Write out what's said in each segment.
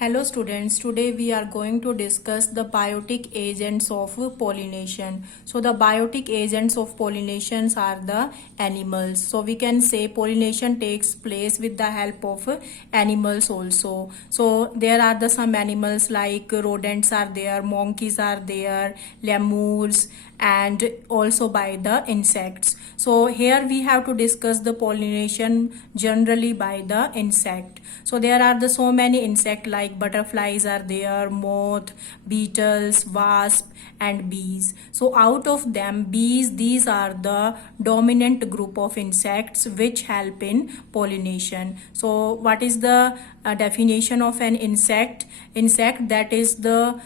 Hello students, today we are going to discuss the biotic agents of pollination. So the biotic agents of pollinations are the animals. So we can say pollination takes place with the help of animals also. So there are some animals like rodents are there, monkeys are there, lemurs, and also by the insects. So here we have to discuss the pollination generally by the insect. So there are so many insect like butterflies are there, moth, beetles, wasp, and bees. So out of them, bees, these are the dominant group of insects which help in pollination. So what is the definition of an insect? Insect, that is the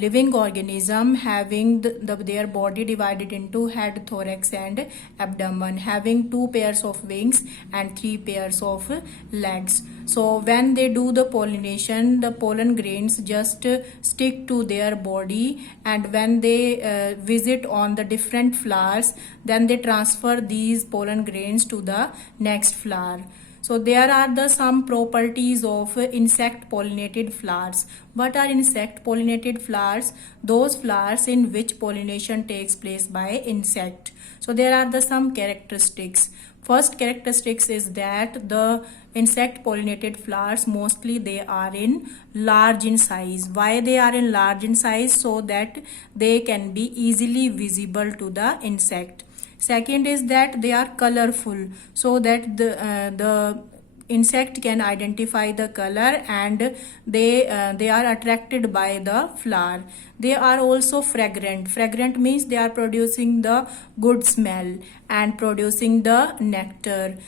living organism having their body divided into head, thorax, and abdomen, having 2 pairs of wings and 3 pairs of legs. So when they do the pollination, the pollen grains just stick to their body, and when they visit on the different flowers, then they transfer these pollen grains to the next flower. So there are some properties of insect pollinated flowers. What are insect pollinated flowers? Those flowers in which pollination takes place by insect. So there are some characteristics. First characteristics is that the insect pollinated flowers, mostly they are in large in size. Why they are in large in size? So that they can be easily visible to the insect. Second is that they are colorful, so that the insect can identify the color, and they are attracted by the flower. They are also fragrant. Fragrant means they are producing the good smell and producing the nectar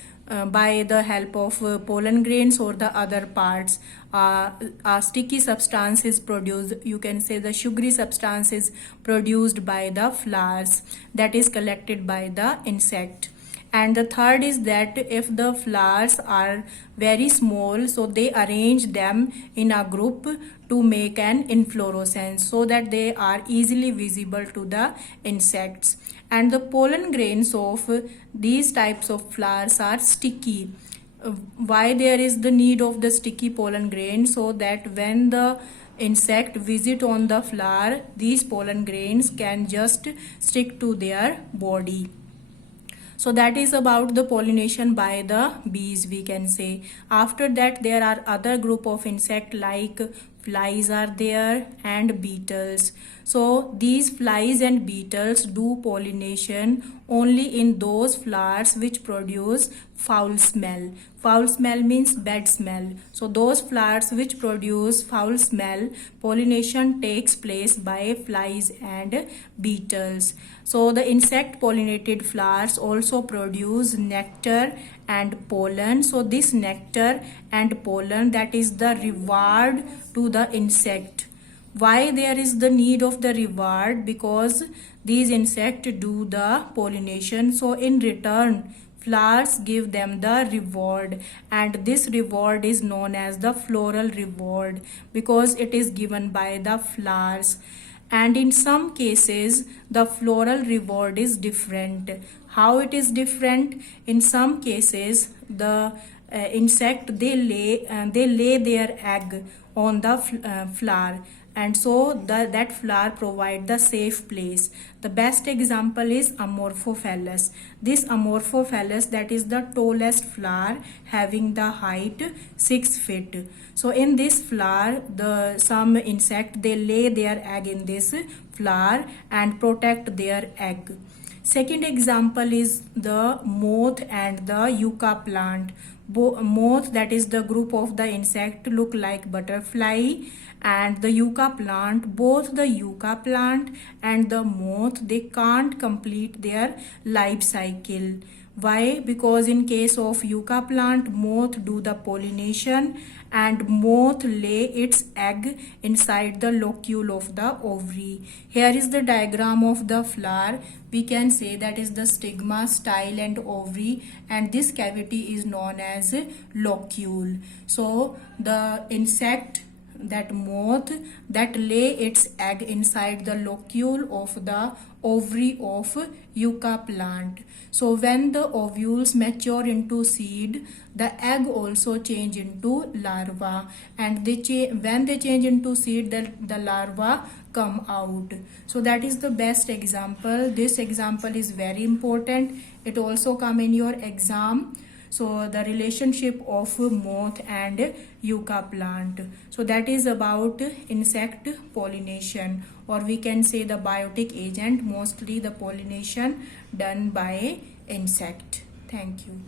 by the help of pollen grains or the other parts. A sticky substance is produced, you can say the sugary substance is produced by the flowers, that is collected by the insect. And the third is that if the flowers are very small, so they arrange them in a group to make an inflorescence, so that they are easily visible to the insects. And the pollen grains of these types of flowers are sticky. Why there is the need of the sticky pollen grain? So that when the insect visit on the flower, these pollen grains can just stick to their body. So that is about the pollination by the bees, we can say. After that, there are other group of insect like flies are there and beetles. So these flies and beetles do pollination only in those flowers which produce foul smell. Foul smell means bad smell. So those flowers which produce foul smell, pollination takes place by flies and beetles. So the insect pollinated flowers also produce nectar and pollen. So this nectar and pollen, that is the reward to the insect. Why there is the need of the reward? Because these insects do the pollination, so in return flowers give them the reward, and this reward is known as the floral reward because it is given by the flowers. And in some cases the floral reward is different. How it is different? In some cases the insect, they lay their egg on the flower, and so that flower provide the safe place. The best example is Amorphophallus. This Amorphophallus, that is the tallest flower having the height 6 feet. So in this flower, some insect, they lay their egg in this flower and protect their egg. Second example is the moth and the yucca plant. Moth, that is the group of the insect look like butterfly, and the yucca plant, both the yucca plant and the moth, they can't complete their life cycle. Why? Because in case of yucca plant, moth do the pollination and moth lay its egg inside the locule of the ovary. Here is the diagram of the flower. We can say that is the stigma, style, and ovary, and this cavity is known as locule. So the insect that moth that lay its egg inside the locule of the ovary of yucca plant. So when the ovules mature into seed, the egg also change into larva, and when they change into seed, the larva come out. So that is the best example. This example is very important. It also come in your exam. So the relationship of moth and yucca plant. So that is about insect pollination, or we can say the biotic agent, mostly the pollination done by insect. Thank you.